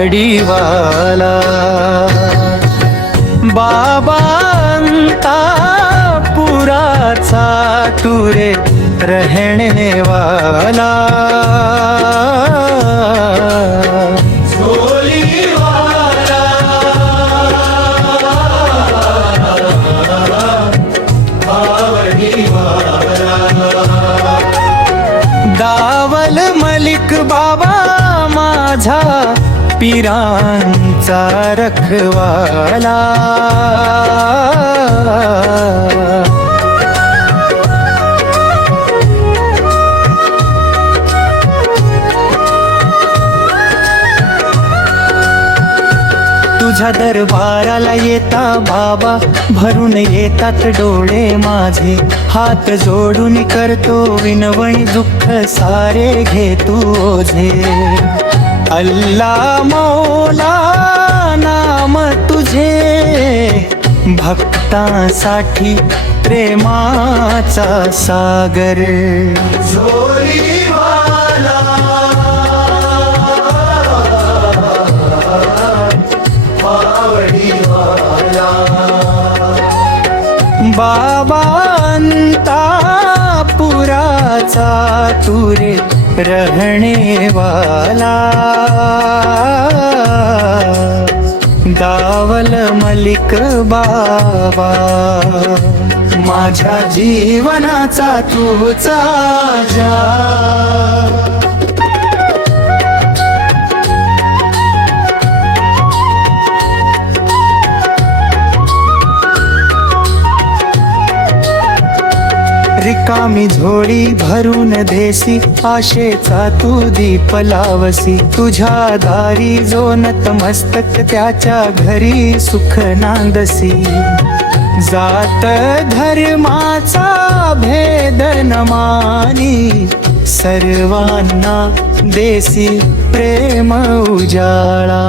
पावडीवाला बाबा अंतापुराचा तू रे रहने वाला दावल मलिक बाबा माझा पीरांचा रखवाला तुझ्या दरबाराला येता बाबा भरून येतात डोळे माझे हात जोडून करतो विनवणी दुःख सारे घे तू ओझे अल्ला मौला नाम तुझे भक्तांसाठी प्रेमाचा सागर बाबा अंतापुराचा तू रे रहने वाला दावल मलिक बाबा माझ्या जीवनाचा तूचा जा रिकामी झोळी भरून देसी आशेचा तू दीप लावसी तुझ्या दारी जो नतमस्तक त्याच्या घरी सुख नांदसी जात धर्माचा भेद न मानी सर्वांना देसी प्रेम उजाळा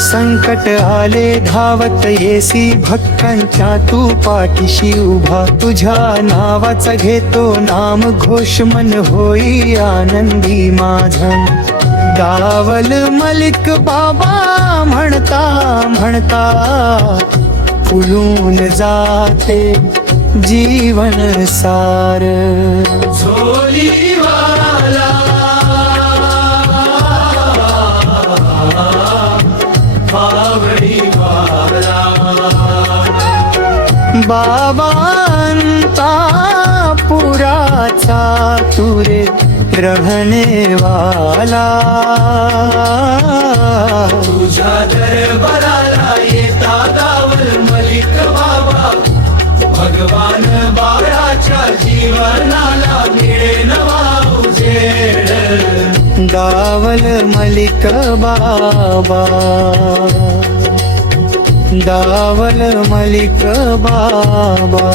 संकट आले धावत येसी भक्तांच्या तू पाठीशी उभा तुझ्या नावाचा घेतो नाम घोष मन होई आनंदी माझा दावल मलिक बाबा म्हणता म्हणता फुलून जाते जीवन सार बाबा अंतापुराचा तू रे रहने वाला तुझ्या दरबाराला येता दावल मलिक बाबा भगवान बाळाच्या जीवनाला मिळे नवा उजेड दावल मलिक बाबा दावल मलिक बाबा